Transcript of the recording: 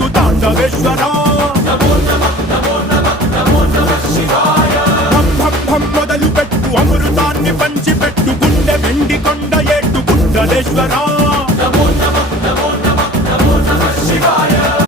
వెలుగు తాండవేశ్వర మొదలు పెట్టు అమృతాన్ని పంచిపెట్టు గుండె వెండి కొండ ఏట్టు గుండలేశ్వర